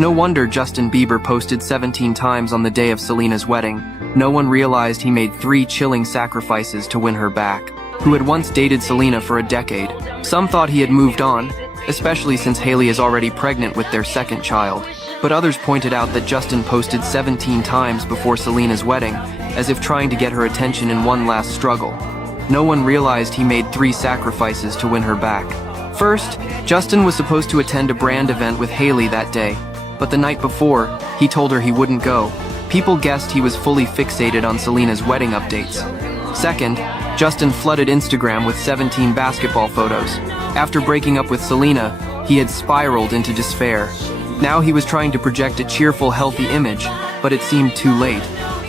No wonder Justin Bieber posted 17 times on the day of Selena's wedding. No one realized he made 3 chilling sacrifices to win her back, who had once dated Selena for a decade. Some thought he had moved on, especially since Hailey is already pregnant with their second child. But others pointed out that Justin posted 17 times before Selena's wedding, as if trying to get her attention in one last struggle. No one realized he made 3 sacrifices to win her back. First, Justin was supposed to attend a brand event with Hailey that day, but the night before, he told her he wouldn't go. People guessed he was fully fixated on Selena's wedding updates. Second, Justin flooded Instagram with 17 basketball photos. After breaking up with Selena, he had spiraled into despair. Now he was trying to project a cheerful, healthy image, but it seemed too late.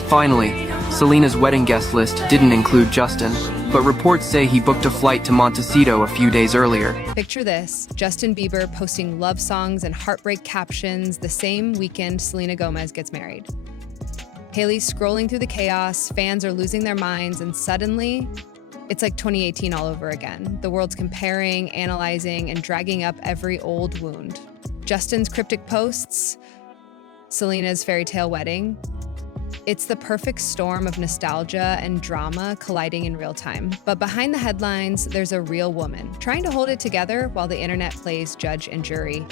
Finally, Selena's wedding guest list didn't include Justin, but reports say he booked a flight to Montecito a few days earlier. Picture this, Justin Bieber posting love songs and heartbreak captions the same weekend Selena Gomez gets married. Hailey's scrolling through the chaos, fans are losing their minds, and suddenly, it's like 2018 all over again. The world's comparing, analyzing, and dragging up every old wound. Justin's cryptic posts, Selena's fairy tale wedding. It's the perfect storm of nostalgia and drama colliding in real time. But behind the headlines, there's a real woman trying to hold it together while the internet plays judge and jury.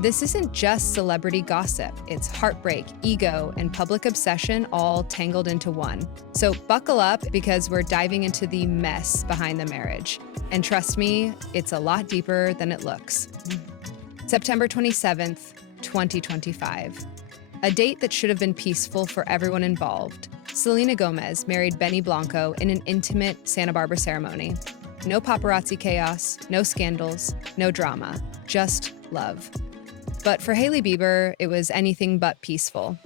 This isn't just celebrity gossip. It's heartbreak, ego, and public obsession all tangled into one. So buckle up because we're diving into the mess behind the marriage. And trust me, it's a lot deeper than it looks. September 27th, 2025. A date that should have been peaceful for everyone involved. Selena Gomez married Benny Blanco in an intimate Santa Barbara ceremony. No paparazzi chaos, no scandals, no drama, just love. But for Hailey Bieber, it was anything but peaceful.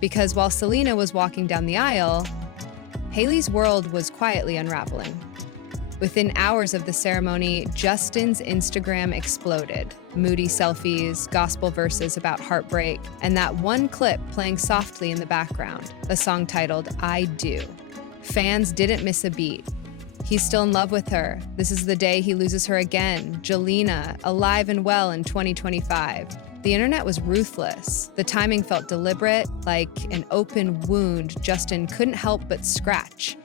Because while Selena was walking down the aisle, Hailey's world was quietly unraveling. Within hours of the ceremony, Justin's Instagram exploded. Moody selfies, gospel verses about heartbreak, and that one clip playing softly in the background, a song titled I Do. Fans didn't miss a beat. He's still in love with her. This is the day he loses her again. Jelena, alive and well in 2025. The internet was ruthless. The timing felt deliberate, like an open wound Justin couldn't help but scratch.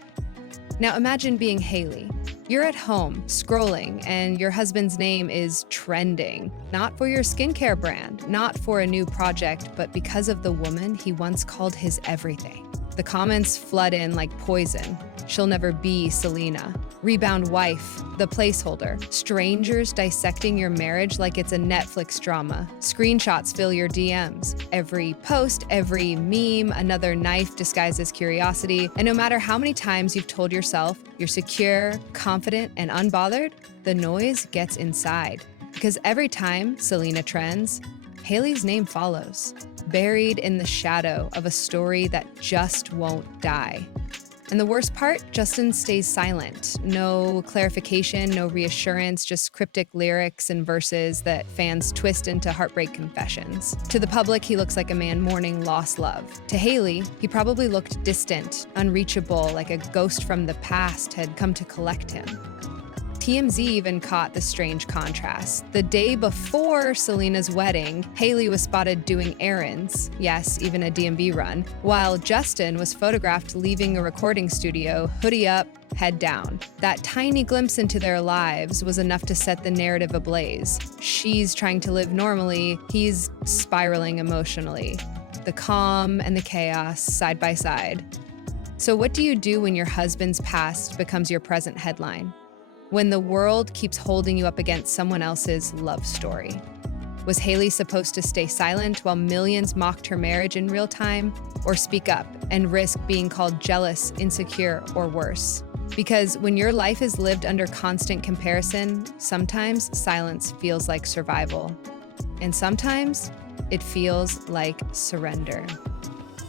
Now imagine being Hailey. You're at home, scrolling, and your husband's name is trending. Not for your skincare brand, not for a new project, but because of the woman he once called his everything. The comments flood in like poison. She'll never be Selena. Rebound wife, the placeholder. Strangers dissecting your marriage like it's a Netflix drama. Screenshots fill your DMs. Every post, every meme, another knife disguised as curiosity. And no matter how many times you've told yourself you're secure, confident, and unbothered, the noise gets inside. Because every time Selena trends, Hailey's name follows, buried in the shadow of a story that just won't die. And the worst part, Justin stays silent. No clarification, no reassurance, just cryptic lyrics and verses that fans twist into heartbreak confessions. To the public, he looks like a man mourning lost love. To Hailey, he probably looked distant, unreachable, like a ghost from the past had come to collect him. TMZ even caught the strange contrast. The day before Selena's wedding, Hailey was spotted doing errands, yes, even a DMV run, while Justin was photographed leaving a recording studio, hoodie up, head down. That tiny glimpse into their lives was enough to set the narrative ablaze. She's trying to live normally, he's spiraling emotionally. The calm and the chaos side by side. So what do you do when your husband's past becomes your present headline? When the world keeps holding you up against someone else's love story? Was Hailey supposed to stay silent while millions mocked her marriage in real time? Or speak up and risk being called jealous, insecure, or worse? Because when your life is lived under constant comparison, sometimes silence feels like survival. And sometimes it feels like surrender.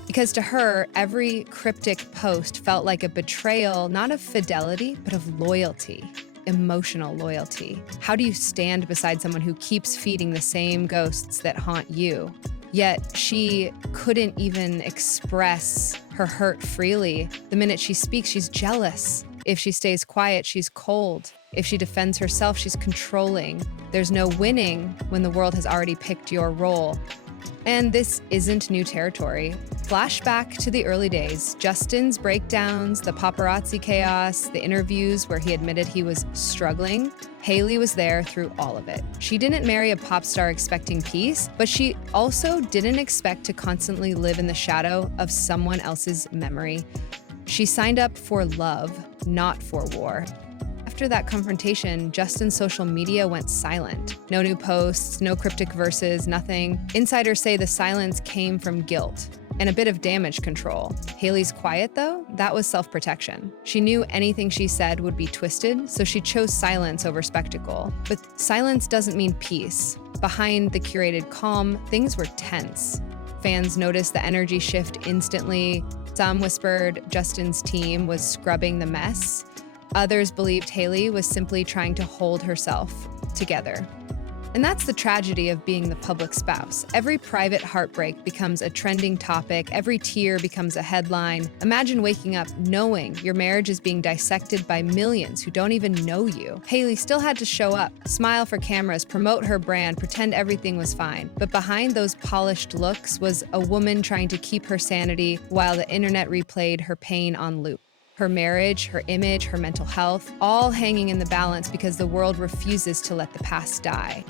Because to her, every cryptic post felt like a betrayal, not of fidelity, but of loyalty. Emotional loyalty. How do you stand beside someone who keeps feeding the same ghosts that haunt you? Yet she couldn't even express her hurt freely. The minute she speaks, she's jealous. If she stays quiet, she's cold. If she defends herself, she's controlling. There's no winning when the world has already picked your role. And this isn't new territory. Flashback to the early days, Justin's breakdowns, the paparazzi chaos, the interviews where he admitted he was struggling. Hailey was there through all of it. She didn't marry a pop star expecting peace, but she also didn't expect to constantly live in the shadow of someone else's memory. She signed up for love, not for war. After that confrontation, Justin's social media went silent. No new posts, no cryptic verses, nothing. Insiders say the silence came from guilt and a bit of damage control. Hailey's quiet, though, that was self-protection. She knew anything she said would be twisted, so she chose silence over spectacle. But silence doesn't mean peace. Behind the curated calm, things were tense. Fans noticed the energy shift instantly. Some whispered Justin's team was scrubbing the mess. Others believed Hailey was simply trying to hold herself together. And that's the tragedy of being the public spouse. Every private heartbreak becomes a trending topic. Every tear becomes a headline. Imagine waking up knowing your marriage is being dissected by millions who don't even know you. Hailey still had to show up, smile for cameras, promote her brand, pretend everything was fine. But behind those polished looks was a woman trying to keep her sanity while the internet replayed her pain on loop. Her marriage, her image, her mental health, all hanging in the balance because the world refuses to let the past die.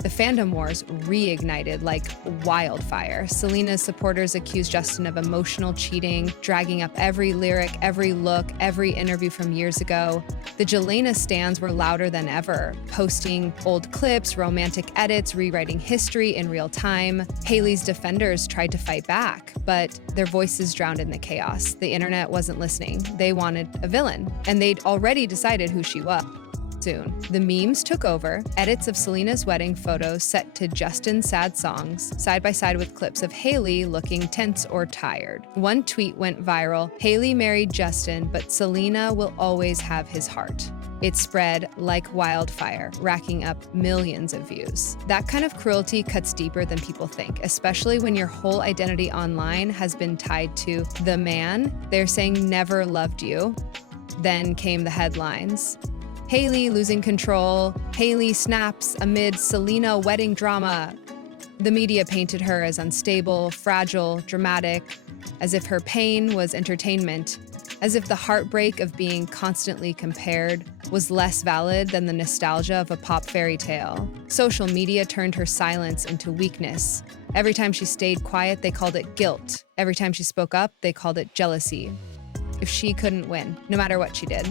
The fandom wars reignited like wildfire. Selena's supporters accused Justin of emotional cheating, dragging up every lyric, every look, every interview from years ago. The Jelena stans were louder than ever, posting old clips, romantic edits, rewriting history in real time. Hailey's defenders tried to fight back, but their voices drowned in the chaos. The internet wasn't listening. They wanted a villain, and they'd already decided who she was. Soon, the memes took over, edits of Selena's wedding photos set to Justin's sad songs, side by side with clips of Hailey looking tense or tired. One tweet went viral, "Hailey married Justin, but Selena will always have his heart." It spread like wildfire, racking up millions of views. That kind of cruelty cuts deeper than people think, especially when your whole identity online has been tied to the man they're saying never loved you. Then came the headlines. Hailey losing control, Hailey snaps amid Selena wedding drama. The media painted her as unstable, fragile, dramatic, as if her pain was entertainment, as if the heartbreak of being constantly compared was less valid than the nostalgia of a pop fairy tale. Social media turned her silence into weakness. Every time she stayed quiet, they called it guilt. Every time she spoke up, they called it jealousy. If she couldn't win, no matter what she did.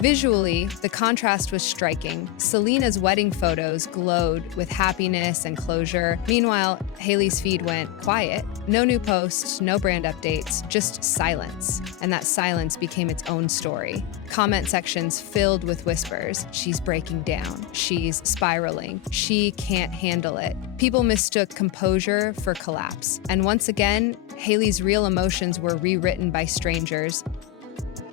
Visually, the contrast was striking. Selena's wedding photos glowed with happiness and closure. Meanwhile, Hailey's feed went quiet. No new posts, no brand updates, just silence. And that silence became its own story. Comment sections filled with whispers. She's breaking down. She's spiraling. She can't handle it. People mistook composure for collapse. And once again, Hailey's real emotions were rewritten by strangers.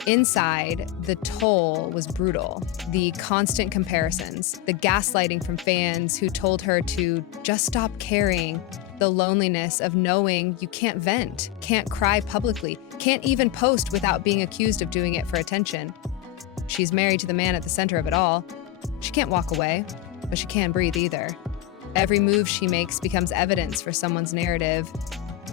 Inside, the toll was brutal. The constant comparisons, the gaslighting from fans who told her to just stop caring, the loneliness of knowing you can't vent, can't cry publicly, can't even post without being accused of doing it for attention. She's married to the man at the center of it all. She can't walk away, but she can't breathe either. Every move she makes becomes evidence for someone's narrative.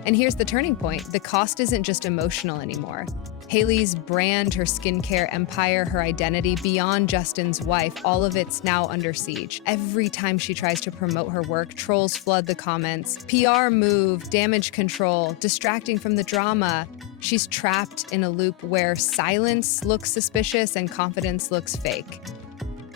And here's the turning point. The cost isn't just emotional anymore. Hailey's brand, her skincare empire, her identity beyond Justin's wife, all of it's now under siege. Every time she tries to promote her work, trolls flood the comments. PR move, damage control, distracting from the drama. She's trapped in a loop where silence looks suspicious and confidence looks fake.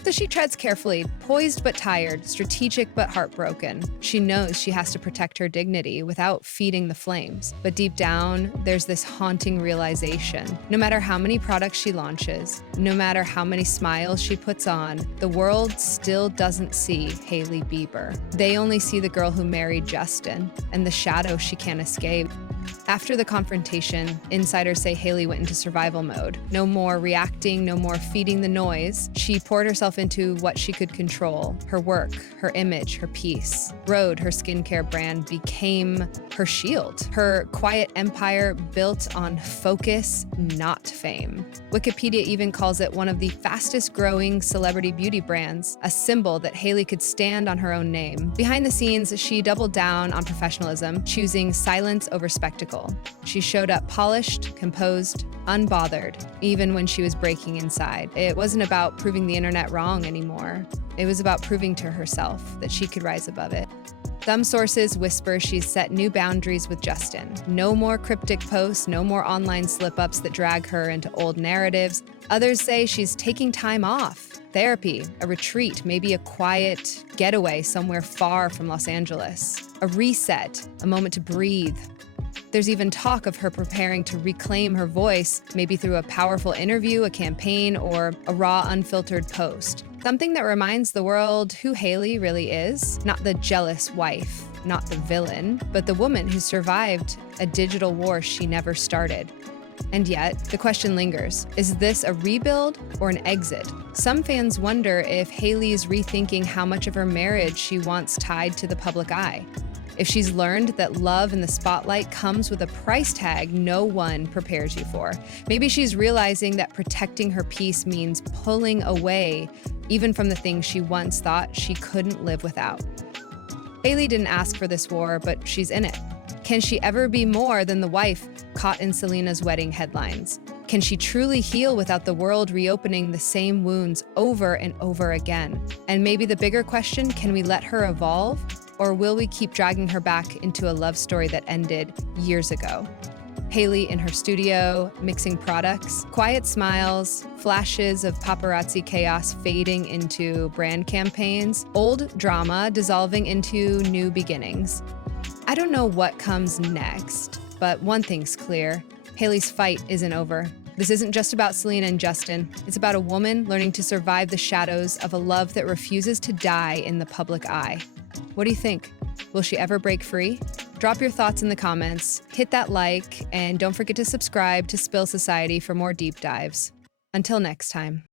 So she treads carefully, poised but tired, strategic but heartbroken. She knows she has to protect her dignity without feeding the flames. But deep down, there's this haunting realization. No matter how many products she launches, no matter how many smiles she puts on, the world still doesn't see Hailey Bieber. They only see the girl who married Justin and the shadow she can't escape. After the confrontation, insiders say Hailey went into survival mode. No more reacting, no more feeding the noise. She poured herself into what she could control: her work, her image, her peace. Rhode, her skincare brand, became her shield. Her quiet empire built on focus, not fame. Wikipedia even calls it one of the fastest growing celebrity beauty brands, a symbol that Hailey could stand on her own name. Behind the scenes, she doubled down on professionalism, choosing silence over spectacle. She showed up polished, composed, unbothered, even when she was breaking inside. It wasn't about proving the internet wrong anymore. It was about proving to herself that she could rise above it. Some sources whisper she's set new boundaries with Justin. No more cryptic posts, no more online slip-ups that drag her into old narratives. Others say she's taking time off. Therapy, a retreat, maybe a quiet getaway somewhere far from Los Angeles. A reset, a moment to breathe. There's even talk of her preparing to reclaim her voice, maybe through a powerful interview, a campaign, or a raw, unfiltered post. Something that reminds the world who Hailey really is. Not the jealous wife, not the villain, but the woman who survived a digital war she never started. And yet, the question lingers: is this a rebuild or an exit? Some fans wonder if Hailey's rethinking how much of her marriage she wants tied to the public eye. If she's learned that love in the spotlight comes with a price tag no one prepares you for. Maybe she's realizing that protecting her peace means pulling away even from the things she once thought she couldn't live without. Hailey didn't ask for this war, but she's in it. Can she ever be more than the wife caught in Selena's wedding headlines? Can she truly heal without the world reopening the same wounds over and over again? And maybe the bigger question, can we let her evolve? Or will we keep dragging her back into a love story that ended years ago? Hailey in her studio, mixing products, quiet smiles, flashes of paparazzi chaos fading into brand campaigns, old drama dissolving into new beginnings. I don't know what comes next, but one thing's clear: Hailey's fight isn't over. This isn't just about Selena and Justin. It's about a woman learning to survive the shadows of a love that refuses to die in the public eye. What do you think? Will she ever break free? Drop your thoughts in the comments, hit that like, and don't forget to subscribe to Spill Society for more deep dives. Until next time.